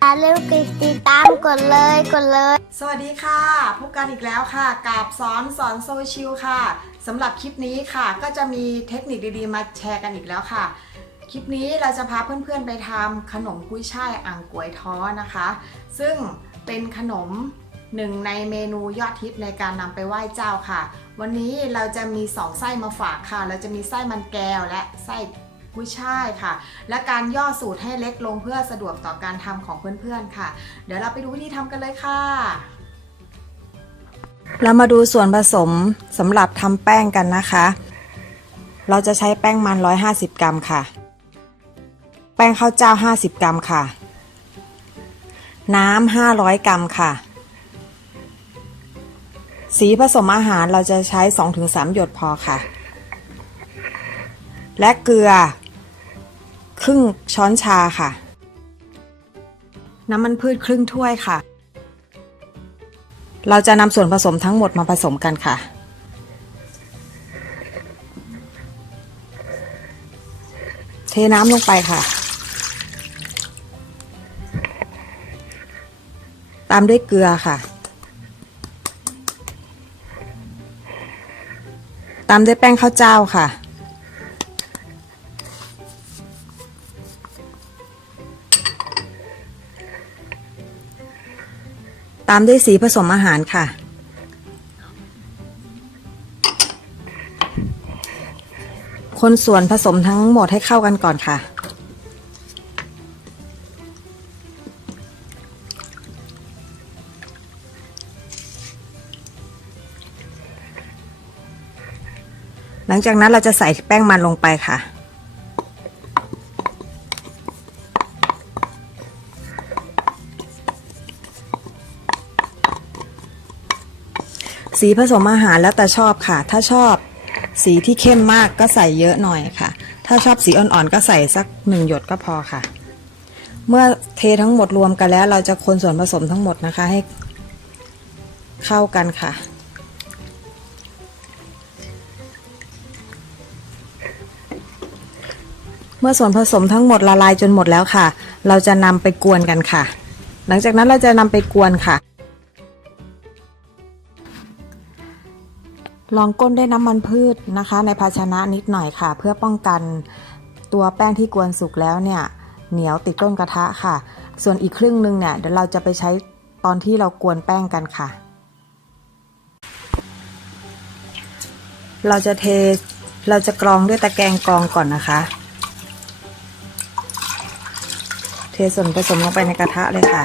อย่าลืมกดติดตามกดเลย สวัสดีค่ะพบกันอีกแล้วค่ะกับสอนโซเชียลค่ะสำหรับคลิปนี้ค่ะก็จะมีเทคนิคดีๆมาแชร์กันอีกแล้วค่ะคลิปนี้เราจะพาเพื่อนๆไปทำขนมกุ้ยช่ายอ่างก๋วยท้อนะคะซึ่งเป็นขนมหนึ่งในเมนูยอดฮิตในการนำไปไหว้เจ้าค่ะวันนี้เราจะมี2ไส้มาฝากค่ะเราจะมีไส้มันแก้วและไส้กุ้ยช่ายค่ะและการย่อสูตรให้เล็กลงเพื่อสะดวกต่อการทำของเพื่อนๆค่ะเดี๋ยวเราไปดูวิธีทำกันเลยค่ะเรามาดูส่วนผสมสำหรับทำแป้งกันนะคะเราจะใช้แป้งมัน150 กรัมค่ะแป้งข้าวเจ้า50 กรัมค่ะน้ำ500 กรัมค่ะสีผสมอาหารเราจะใช้ 2-3 หยดพอค่ะและเกลือครึ่งช้อนชาค่ะน้ำมันพืชครึ่งถ้วยค่ะเราจะนำส่วนผสมทั้งหมดมาผสมกันค่ะเทน้ำลงไปค่ะตามด้วยเกลือค่ะตามด้วยแป้งข้าวเจ้าค่ะตามด้วยสีผสมอาหารค่ะคนส่วนผสมทั้งหมดให้เข้ากันก่อนค่ะหลังจากนั้นเราจะใส่แป้งมันลงไปค่ะสีผสมอาหารแล้วแต่ชอบค่ะถ้าชอบสีที่เข้มมากก็ใส่เยอะหน่อยค่ะถ้าชอบสีอ่อนๆก็ใส่สัก1 หยดก็พอค่ะเมื่อเททั้งหมดรวมกันแล้วเราจะคนส่วนผสมทั้งหมดนะคะให้เข้ากันค่ะเมื่อส่วนผสมทั้งหมดละลายจนหมดแล้วค่ะเราจะนำไปกวนกันค่ะหลังจากนั้นเราจะนำไปกวนค่ะลองก้นด้วยน้ำมันพืชนะคะในภาชนะนิดหน่อยค่ะเพื่อป้องกันตัวแป้งที่กวนสุกแล้วเนี่ยเหนียวติดก้นกระทะค่ะส่วนอีกครึ่งนึงเนี่ยเดี๋ยวเราจะไปใช้ตอนที่เรากวนแป้งกันค่ะเราจะกรองด้วยตะแกรงกรองก่อนนะคะเทส่วนผสมลงไปในกระทะเลยค่ะ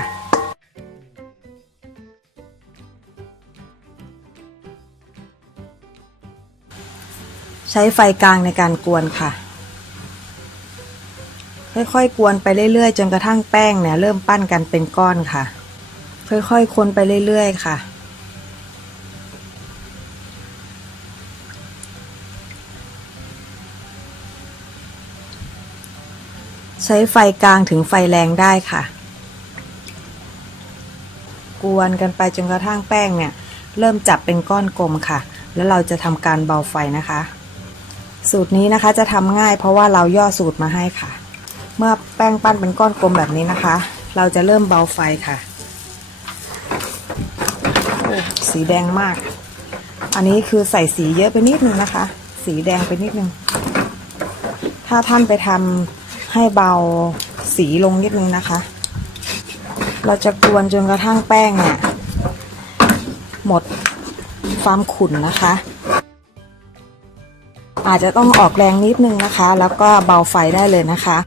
ใช้ไฟกลางในการกวนค่ะค่อยๆกวนไปเรื่อยๆจนกระทั่งแป้งเนี่ยเริ่มปั้นกันเป็นก้อนค่ะค่อยๆคนไปเรื่อยๆค่ะใช้ไฟกลางถึงไฟแรงได้ค่ะกวนกันไปจนกระทั่งแป้งเนี่ยเริ่มจับเป็นก้อนกลมค่ะแล้วเราจะทำการเบาไฟนะคะสูตรนี้นะคะจะทำง่ายเพราะว่าเราย่อสูตรมาให้ค่ะเมื่อแป้งปั้นเป็นก้อนกลมแบบนี้นะคะเราจะเริ่มเบาไฟค่ะโอ้สีแดงมากอันนี้คือใส่สีเยอะไปนิดนึงนะคะสีแดงไปนิดนึงถ้าท่านไปทำให้เบาสีลงนิดนึงนะคะเราจะกวนจนกระทั่งแป้งเนี่ยหมดความขุ่นนะคะอาจจะต้องออกแรงนิดนึงนะคะแล้วก็เบาไฟได้เลยนะคะ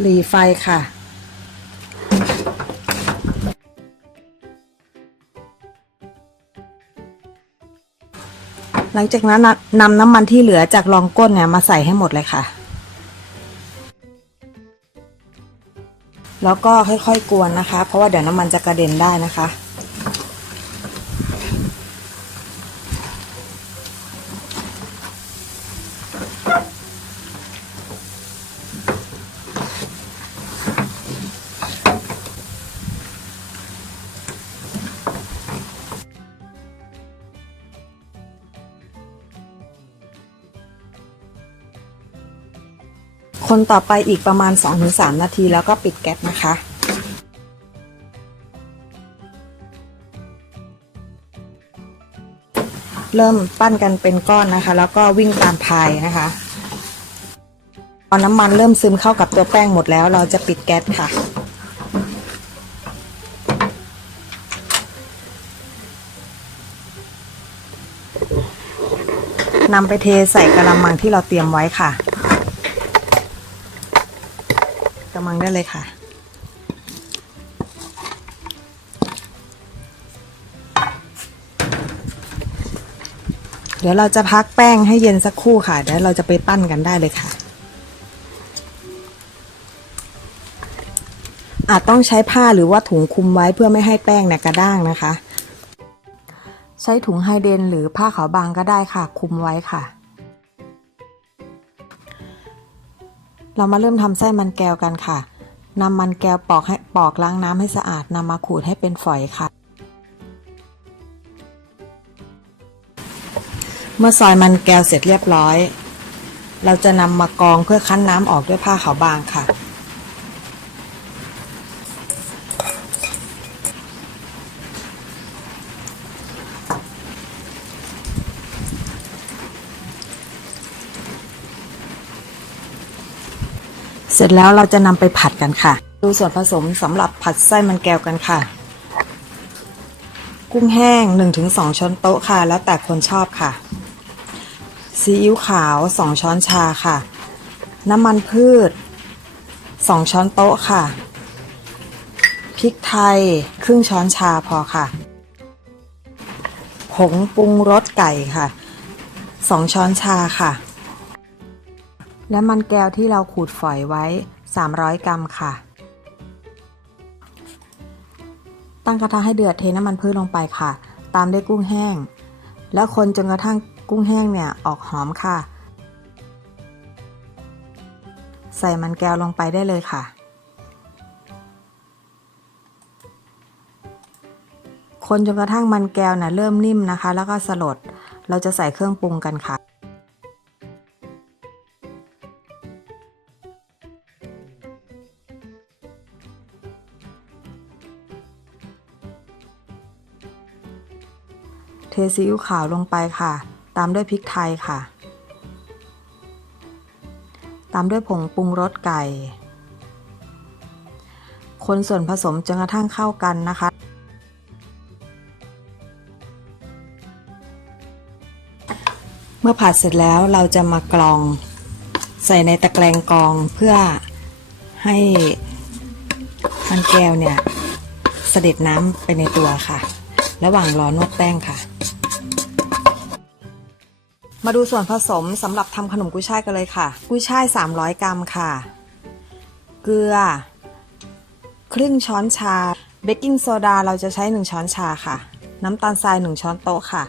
หรี่ไฟค่ะหลังจากนั้นนำน้ำมันที่เหลือจากรองก้นเนี่ยมาใส่ให้หมดเลยค่ะแล้วก็ค่อยๆกวนนะคะเพราะว่าเดี๋ยวน้ำมันจะกระเด็นได้นะคะ คนต่อไปอีกประมาณ 2-3 นาทีแล้วก็ปิดแก๊สนะคะ เริ่มปั้นกันเป็นก้อนนะคะแล้วก็วิ่งตามพายนะคะพอน้ำมันเริ่มซึมเข้ากับตัวแป้งหมดแล้วเราจะปิดแก๊สค่ะนำไปเทใส่กะละมังที่เราเตรียมไว้ค่ะกะละมังได้เลยค่ะเดี๋ยวเราจะพักแป้งให้เย็นสักครู่ค่ะเดี๋ยวเราจะไปปั้นกันได้เลยค่ะอาจต้องใช้ผ้าหรือว่าถุงคลุมไว้เพื่อไม่ให้แป้งเนี่ยกระด้างนะคะใช้ถุงไฮเดรนหรือผ้าขาวบางก็ได้ค่ะคลุมไว้ค่ะเรามาเริ่มทำไส้มันแก้วกันค่ะนำมันแก้วปอกล้างน้ำให้สะอาดนำมาขูดให้เป็นฝอยค่ะเมื่อซอยมันแก้วเสร็จเรียบร้อยเราจะนำมากรองเพื่อคั้นน้ำออกด้วยผ้าขาวบางค่ะเสร็จแล้วเราจะนำไปผัดกันค่ะดูส่วนผสมสำหรับผัดไส้มันแก้วกันค่ะกุ้งแห้ง 1-2 ช้อนโต๊ะค่ะแล้วแต่คนชอบค่ะซีอิ๊วขาว2 ช้อนชาค่ะน้ำมันพืช2 ช้อนโต๊ะค่ะพริกไทยครึ่งช้อนชาพอค่ะผงปรุงรสไก่ค่ะ2 ช้อนชาค่ะและมันแก้วที่เราขูดฝอยไว้300 กรัมค่ะตั้งกระทะให้เดือดเทน้ำมันพืชลงไปค่ะตามด้วยกุ้งแห้งแล้วคนจนกระทั่งกุ้งแห้งเนี่ยออกหอมค่ะใส่มันแก้วลงไปได้เลยค่ะคนจนกระทั่งมันแก้วเริ่มนิ่มนะคะแล้วก็สลดเราจะใส่เครื่องปรุงกันค่ะเทซีอิ๊วขาวลงไปค่ะตามด้วยพริกไทยค่ะตามด้วยผงปรุงรสไก่คนส่วนผสมจนกระทั่งเข้ากันนะคะเมื่อผัดเสร็จแล้วเราจะมากรองใส่ในตะแกรงกรองเพื่อให้มันแก้วเนี่ยเสด็จน้ำไปในตัวค่ะระหว่างรอนวดแป้งค่ะมาดูส่วนผสมสำหรับทำขนมกุ้ยช่ายกันเลยค่ะกุ้ยช่าย300 กรัมค่ะเกลือครึ่งช้อนชาเบกกิ้งโซดาเราจะใช้1 ช้อนชาค่ะน้ำตาลทราย1 ช้อนโต๊ะค่ะ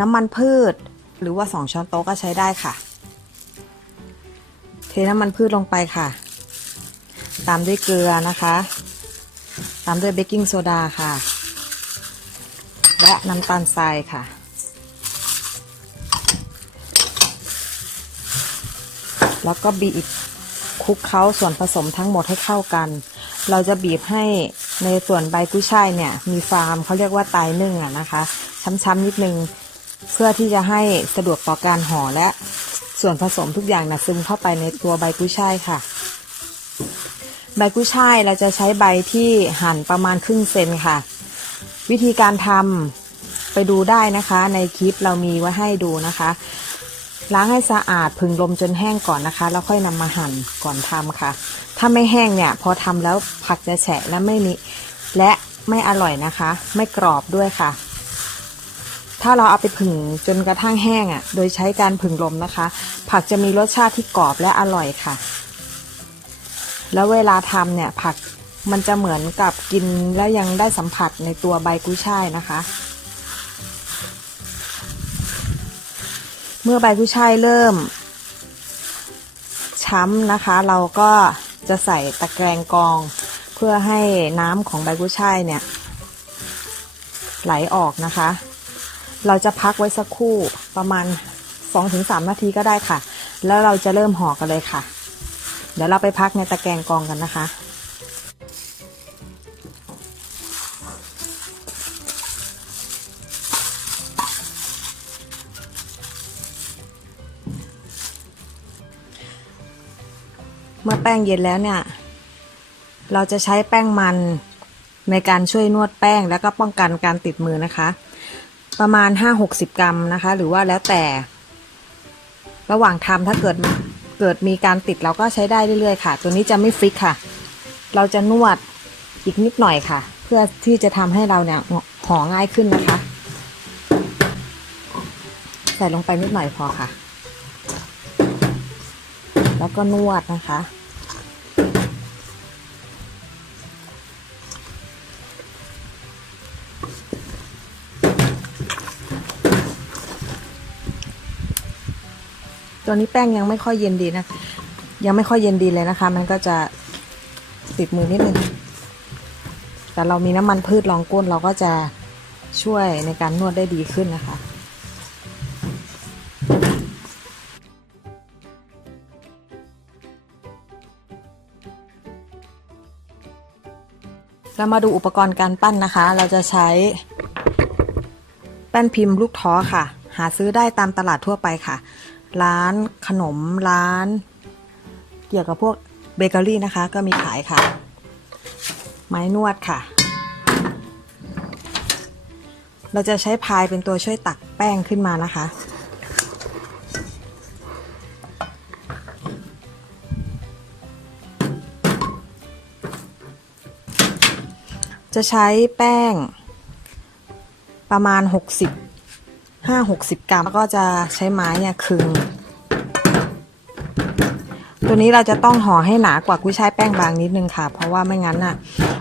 น้ำมันพืชหรือว่า2 ช้อนโต๊ะก็ใช้ได้ค่ะเทน้ำมันพืชลงไปค่ะตามด้วยเกลือนะคะตามด้วยเบกกิ้งโซดาค่ะและน้ำตาลทรายค่ะแล้วก็บีบคลุกเคล้าส่วนผสมทั้งหมดให้เข้ากันเราจะบีบให้ในส่วนใบกุ้ยช่ายเนี่ยมีฟาร์มเขาเรียกว่าตายนึ่งนะคะช้ำๆนิดนึงเพื่อที่จะให้สะดวกต่อการห่อและส่วนผสมทุกอย่างซึมเข้าไปในตัวใบกุ้ยช่ายค่ะใบกุ้ยช่ายเราจะใช้ใบที่หั่นประมาณครึ่งเซนค่ะวิธีการทำไปดูได้นะคะในคลิปเรามีไว้ให้ดูนะคะล้างให้สะอาดผึ่งลมจนแห้งก่อนนะคะแล้วค่อยนำมาหั่นก่อนทำค่ะถ้าไม่แห้งเนี่ยพอทำแล้วผักจะแฉะและไม่อร่อยนะคะไม่กรอบด้วยค่ะถ้าเราเอาไปผึ่งจนกระทั่งแห้งโดยใช้การผึ่งลมนะคะผักจะมีรสชาติที่กรอบและอร่อยค่ะแล้วเวลาทำเนี่ยผักมันจะเหมือนกับกินแล้วยังได้สัมผัสในตัวใบกุ้ยช่ายนะคะเมื่อใบกุ้ยช่ายเริ่มช้ำนะคะเราก็จะใส่ตะแกรงกรองเพื่อให้น้ำของใบกุ้ยช่ายเนี่ยไหลออกนะคะเราจะพักไว้สักครู่ประมาณ 2-3 นาทีก็ได้ค่ะแล้วเราจะเริ่มห่อกันเลยค่ะ เดี๋ยวเราไปพักในตะแกรงกรองกันนะคะ เมื่อแป้งเย็นแล้วเนี่ยเราจะใช้แป้งมันในการช่วยนวดแป้งแล้วก็ป้องกันการติดมือนะคะประมาณ 5-60 กรัมนะคะหรือว่าแล้วแต่ระหว่างทำถ้าเกิดมีการติดเราก็ใช้ได้เรื่อยๆค่ะตัวนี้จะไม่ฟิกค่ะเราจะนวดอีกนิดหน่อยค่ะเพื่อที่จะทำให้เราเนี่ยห่อง่ายขึ้นนะคะใส่ลงไปนิดหน่อยพอค่ะแล้วก็นวดนะคะตัวนี้แป้งยังไม่ค่อยเย็นดีนะยังไม่ค่อยเย็นดีเลยนะคะมันก็จะติดมือนิดนึงแต่เรามีน้ำมันพืชรองก้นเราก็จะช่วยในการนวดได้ดีขึ้นนะคะเรามาดูอุปกรณ์การปั้นนะคะเราจะใช้แป้นพิมพ์ลูกท้อค่ะหาซื้อได้ตามตลาดทั่วไปค่ะร้านขนมร้านเกี่ยวกับพวกเบเกอรี่นะคะก็มีขายค่ะไม้นวดค่ะเราจะใช้พายเป็นตัวช่วยตักแป้งขึ้นมานะคะจะใช้แป้งประมาณ5-60 กรัมแล้วก็จะใช้ไม้เนี่ยคึงตัวนี้เราจะต้องห่อให้หนากว่ากุ้ยช่ายแป้งบางนิดนึงค่ะเพราะว่าไม่งั้นน่ะ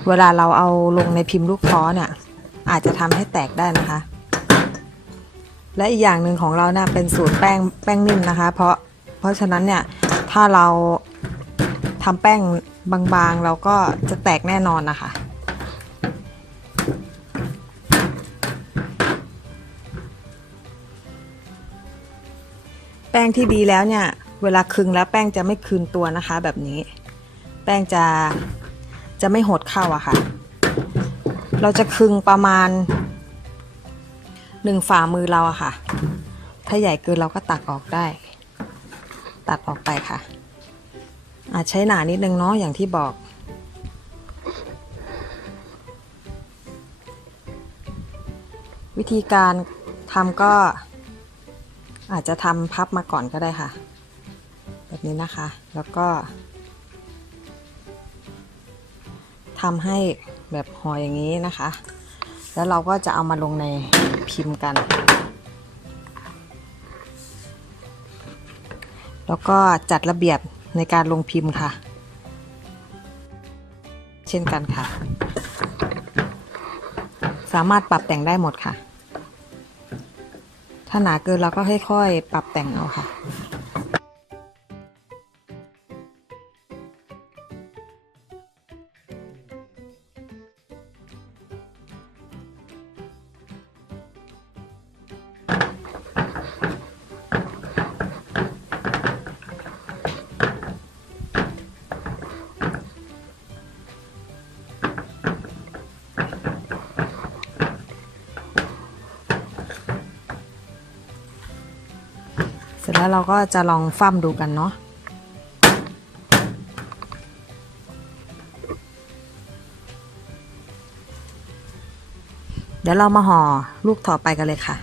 เวลาเราเอาลงในพิมพ์ลูกท้อเนี่ยอาจจะทำให้แตกได้นะคะและอีกอย่างหนึ่งของเราเนี่ยเป็นสูตรแป้งนิ่มนะคะเพราะฉะนั้นเนี่ยถ้าเราทำแป้งบางๆเราก็จะแตกแน่นอนนะคะแป้งที่ดีแล้วเนี่ยเวลาคึงแล้วแป้งจะไม่คืนตัวนะคะแบบนี้แป้งจะไม่หดเข้าอะค่ะเราจะคึงประมาณ1 ฝ่ามือเราอะค่ะถ้าใหญ่เกินเราก็ตัดออกไปค่ะอาจใช้หนานิดนึงเนาะอย่างที่บอกวิธีการทำก็อาจจะทำพับมาก่อนก็ได้ค่ะแบบนี้นะคะแล้วก็ทำให้แบบห่ออย่างนี้นะคะแล้วเราก็จะเอามาลงในพิมพ์กันแล้วก็จัดระเบียบในการลงพิมพ์ค่ะเช่นกันค่ะสามารถปรับแต่งได้หมดค่ะถ้าหนาเกินเราก็ค่อยๆปรับแต่งเอาค่ะเสร็จแล้วเราก็จะลองฟั่มดูกันเนาะเดี๋ยวเรามาห่อลูกต่อไปกันเลยค่ะ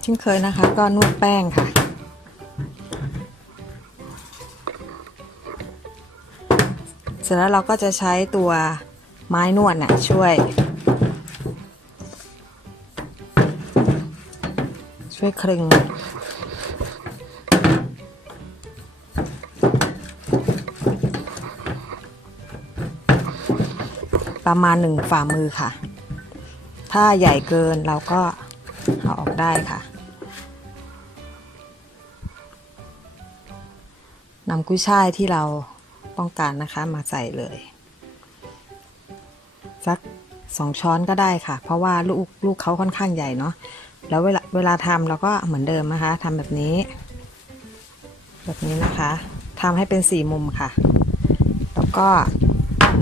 เช่นเคยนะคะก็นวดแป้งค่ะเสร็จแล้วเราก็จะใช้ตัวไม้นวดน่ะช่วยคลึงประมาณ1 ฝ่ามือค่ะถ้าใหญ่เกินเราก็เอาออกได้ค่ะนำกุ้ยช่ายที่เราต้องการนะคะมาใส่เลยสัก 2 ช้อนก็ได้ค่ะเพราะว่าลูกเขาค่อนข้างใหญ่เนาะแล้วเวลาทำเราก็เหมือนเดิมนะคะทำแบบนี้นะคะทำให้เป็น4 มุมค่ะแล้วก็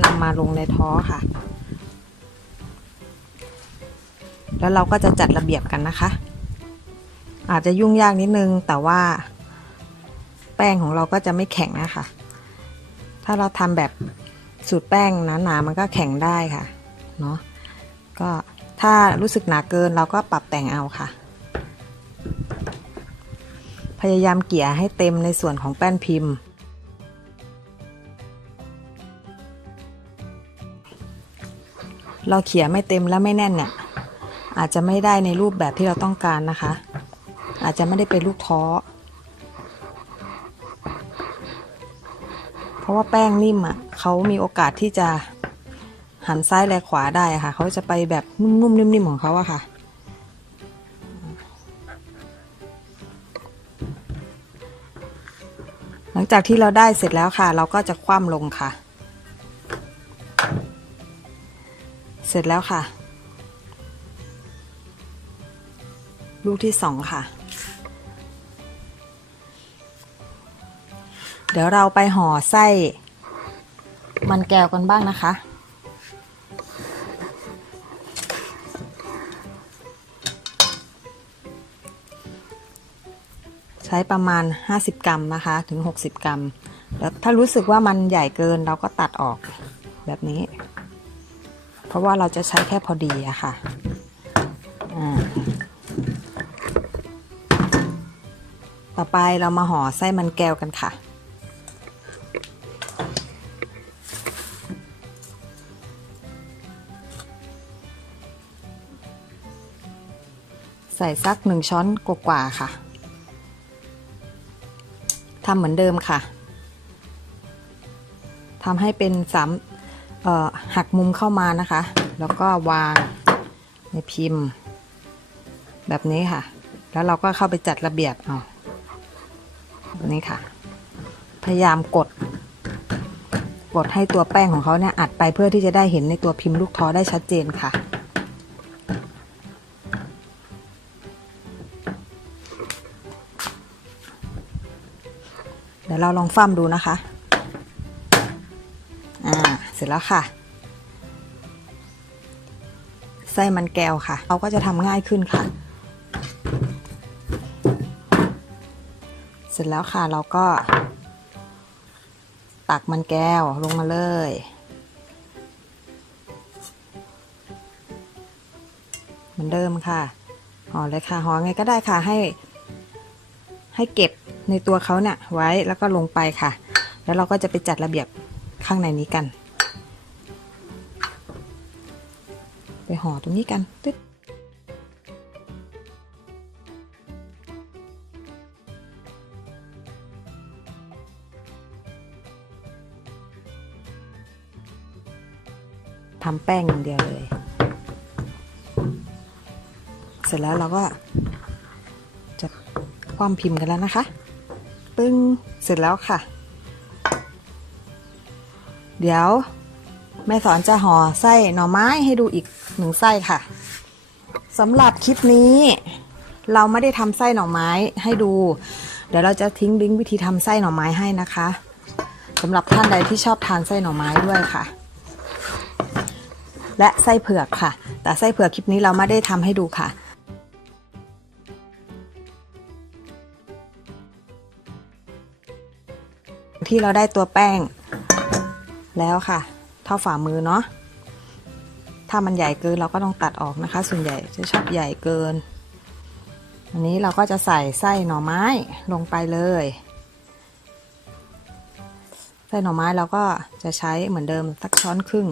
นำมาลงในท้อค่ะแล้วเราก็จะจัดระเบียบกันนะคะอาจจะยุ่งยากนิดนึงแต่ว่าแป้งของเราก็จะไม่แข็งนะคะถ้าเราทำแบบสูตรแป้งหนาๆมันก็แข็งได้ค่ะเนาะก็ถ้ารู้สึกหนาเกินเราก็ปรับแต่งเอาค่ะพยายามเกี่ยให้เต็มในส่วนของแป้นพิมพ์เราเขี่ยไม่เต็มและไม่แน่นเนี่ยอาจจะไม่ได้ในรูปแบบที่เราต้องการนะคะอาจจะไม่ได้เป็นลูกท้อเพราะว่าแป้งนิ่มเขามีโอกาสที่จะหันซ้ายแลขวาได้ค่ะเขาจะไปแบบนุ่มๆนิ่มๆของเขาอะค่ะหลังจากที่เราได้เสร็จแล้วค่ะเราก็จะคว่ำลงค่ะเสร็จแล้วค่ะลูกที่2ค่ะเดี๋ยวเราไปห่อไส้มันแก้วกันบ้างนะคะใช้ประมาณ50 กรัมนะคะถึง60 กรัมแล้วถ้ารู้สึกว่ามันใหญ่เกินเราก็ตัดออกแบบนี้เพราะว่าเราจะใช้แค่พอดีอะค่ะต่อไปเรามาห่อไส้มันแก้วกันค่ะใส่สัก1 ช้อนกว่าๆค่ะทำเหมือนเดิมค่ะทำให้เป็นหักมุมเข้ามานะคะแล้วก็วางในพิมพ์แบบนี้ค่ะแล้วเราก็เข้าไปจัดระเบียบเอาแบบนี้ค่ะพยายามกดให้ตัวแป้งของเขาเนี่ยอัดไปเพื่อที่จะได้เห็นในตัวพิมพ์ลูกท้อได้ชัดเจนค่ะเดี๋ยวเราลองฟ่ำดูนะคะเสร็จแล้วค่ะไส้มันแก้วค่ะเราก็จะทำง่ายขึ้นค่ะเสร็จแล้วค่ะเราก็ตักมันแก้วลงมาเลยเหมือนเดิมค่ะห่อเลยค่ะห่อไงก็ได้ค่ะให้เก็บในตัวเขาเนี่ยไว้แล้วก็ลงไปค่ะแล้วเราก็จะไปจัดระเบียบข้างในนี้กันไปห่อตรงนี้กันตึ๊ดทำแป้งอย่างเดียวเลยเสร็จแล้วเราก็จะคว่ำพิมพ์กันแล้วนะคะปึ้งเสร็จแล้วค่ะเดี๋ยวแม่สอนจะห่อไส้หน่อไม้ให้ดูอีก1 ไส้ค่ะสำหรับคลิปนี้เราไม่ได้ทำไส้หน่อไม้ให้ดูเดี๋ยวเราจะทิ้งลิงก์วิธีทำไส้หน่อไม้ให้นะคะสำหรับท่านใดที่ชอบทานไส้หน่อไม้ด้วยค่ะและไส้เผือกค่ะแต่ไส้เผือกคลิปนี้เราไม่ได้ทำให้ดูค่ะที่เราได้ตัวแป้งแล้วค่ะเท่าฝ่ามือเนาะถ้ามันใหญ่เกินเราก็ต้องตัดออกนะคะส่วนใหญ่จะชอบใหญ่เกินอันนี้เราก็จะใส่ไส้หน่อไม้ลงไปเลยไส้หน่อไม้เราก็จะใช้เหมือนเดิมสัก1 ช้อนครึ่ง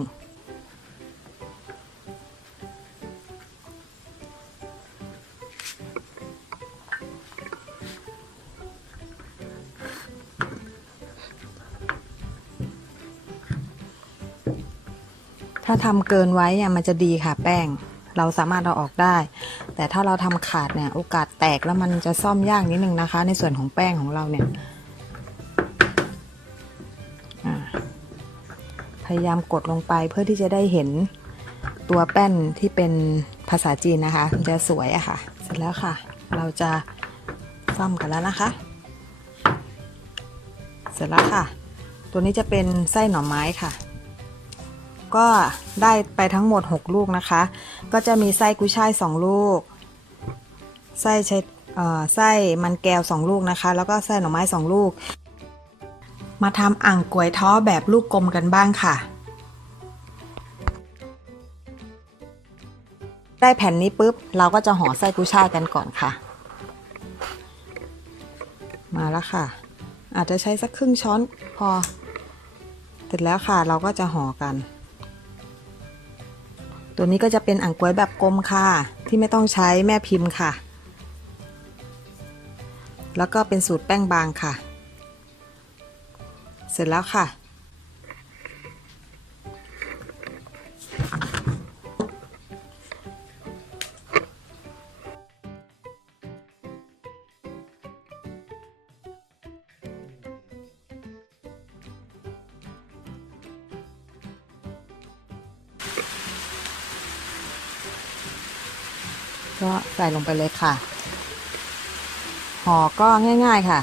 ถ้าทำเกินไว้มันจะดีค่ะแป้งเราสามารถเอาออกได้แต่ถ้าเราทำขาดเนี่ยโอกาสแตกแล้วมันจะซ่อมยากนิดนึงนะคะในส่วนของแป้งของเราเนี่ยพยายามกดลงไปเพื่อที่จะได้เห็น ตัวแป้นที่เป็นภาษาจีนนะคะมันจะสวยอะค่ะเสร็จแล้วค่ะเราจะซ่อมกันแล้วนะคะ เสร็จแล้วค่ะตัวนี้จะเป็นไส้หน่อไม้ค่ะก็ได้ไปทั้งหมด6ลูกนะคะก็จะมีไส้กุ้ยช่าย2ลูกไส้มันแก้ว2ลูกนะคะแล้วก็ไส้หน่อไม้2ลูกมาทำอ่างก๋วยท้อแบบลูกกลมกันบ้างค่ะได้แผ่นนี้ปุ๊บเราก็จะห่อไส้กุ้ยช่ายกันก่อนค่ะมาแล้วค่ะอาจจะใช้สักครึ่งช้อนพอเสร็จแล้วค่ะเราก็จะห่อกันตัวนี้ก็จะเป็นอ่างก๋วยแบบกลมค่ะที่ไม่ต้องใช้แม่พิมพ์ค่ะแล้วก็เป็นสูตรแป้งบางค่ะเสร็จแล้วค่ะก็ใส่ลงไปเลยค่ะห่อก็ง่ายๆค่ะ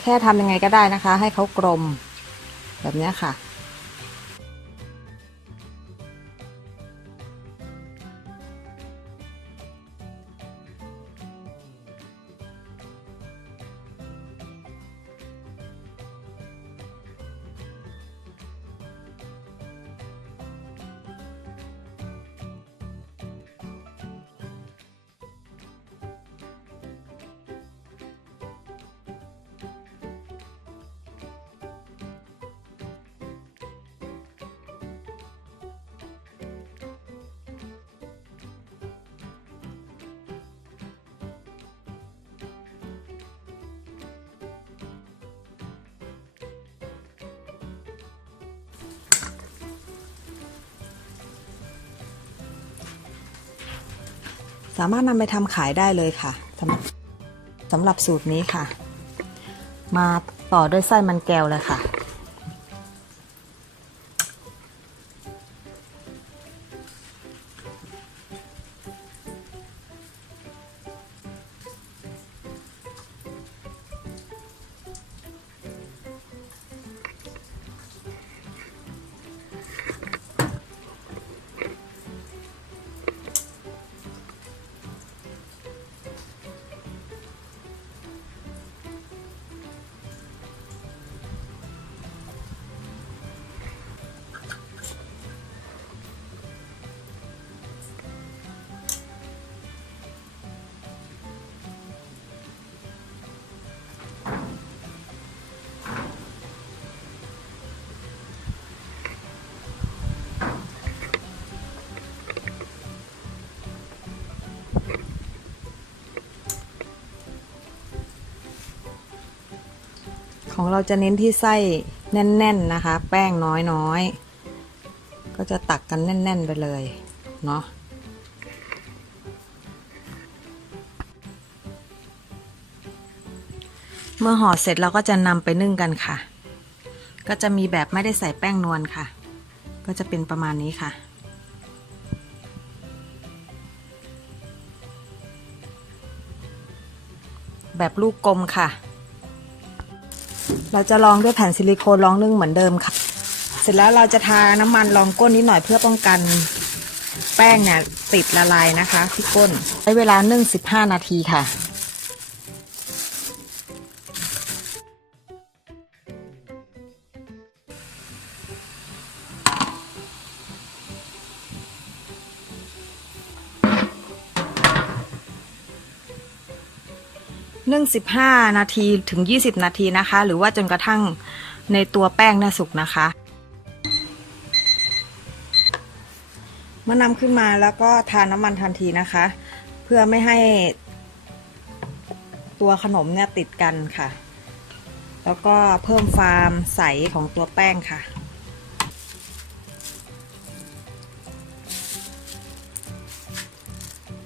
แค่ทำยังไงก็ได้นะคะให้เขากลมแบบนี้ค่ะสามารถนำไปทำขายได้เลยค่ะสำหรับสูตรนี้ค่ะมาต่อด้วยไส้มันแก้วเลยค่ะของเราจะเน้นที่ไส้แน่นๆนะคะแป้งน้อยๆก็จะตักกันแน่นๆไปเลยเนาะเมื่อห่อเสร็จเราก็จะนำไปนึ่งกันค่ะก็จะมีแบบไม่ได้ใส่แป้งนวลค่ะก็จะเป็นประมาณนี้ค่ะแบบลูกกลมค่ะเราจะรองด้วยแผ่นซิลิโคนรองนึ่งเหมือนเดิมค่ะเสร็จแล้วเราจะทาน้ำมันรองก้นนิดหน่อยเพื่อป้องกันแป้งเนี่ยติดละลายนะคะที่ก้นใช้เวลานึ่ง15นาทีค่ะนึ่ง15นาทีถึง20นาทีนะคะหรือว่าจนกระทั่งในตัวแป้งเนี่ยสุกนะคะเมื่อนำขึ้นมาแล้วก็ทาน้ำมันทันทีนะคะเพื่อไม่ให้ตัวขนมเนี่ยติดกันค่ะแล้วก็เพิ่มความใสของตัวแป้งค่ะ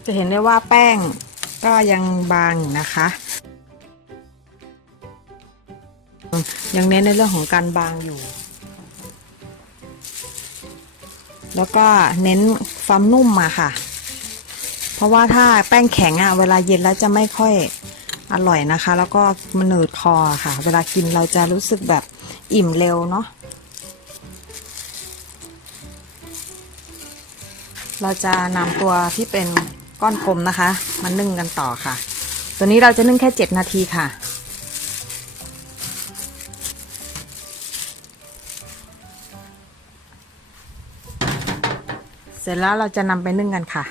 จะเห็นได้ว่าแป้งก็ยังบางอยู่นะคะยังเน้นในเรื่องของการบางอยู่แล้วก็เน้น ความนุ่มมาค่ะ เพราะว่าถ้าแป้งแข็งอ่ะเวลาเย็นแล้วจะไม่ค่อยอร่อยนะคะ แล้วก็มันหนืดคอค่ะ เวลากินเราจะรู้สึกแบบอิ่มเร็วเนาะเราจะนำตัวที่เป็นก้อนกลมนะคะมานึ่งกันต่อค่ะ ตัวนี้เราจะนึ่งแค่7 นาทีค่ะเสร็จแล้วเราจะนำไปนึ่งกันค่ะ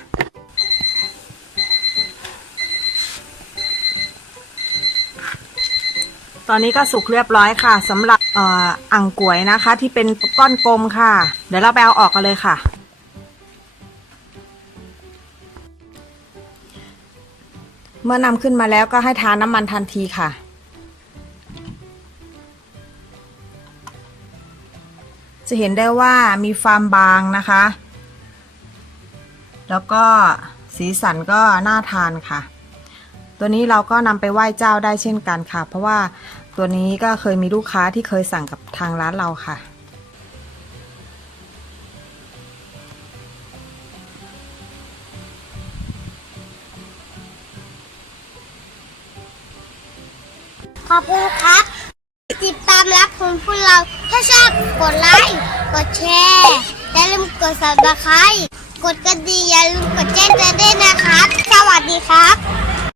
ตอนนี้ก็สุกเรียบร้อยค่ะสำหรับอ่างก๋วยนะคะที่เป็นก้อนกลมค่ะเดี๋ยวเราไปเอาออกกันเลยค่ะเมื่อนำขึ้นมาแล้วก็ให้ทาน้ำมันทันทีค่ะจะเห็นได้ว่ามีความบางนะคะแล้วก็สีสันก็น่าทานค่ะตัวนี้เราก็นำไปไหว้เจ้าได้เช่นกันค่ะเพราะว่าตัวนี้ก็เคยมีลูกค้าที่เคยสั่งกับทางร้านเราค่ะขอบคุณครับ ติดตามรับชมพวกเรา ถ้าชอบกดไลค์ กดแชร์ อย่าลืมกด Subscribe กดกระดิ่งอย่าลืมกดแจ้งเตือนด้วยนะครับ สวัสดีครับ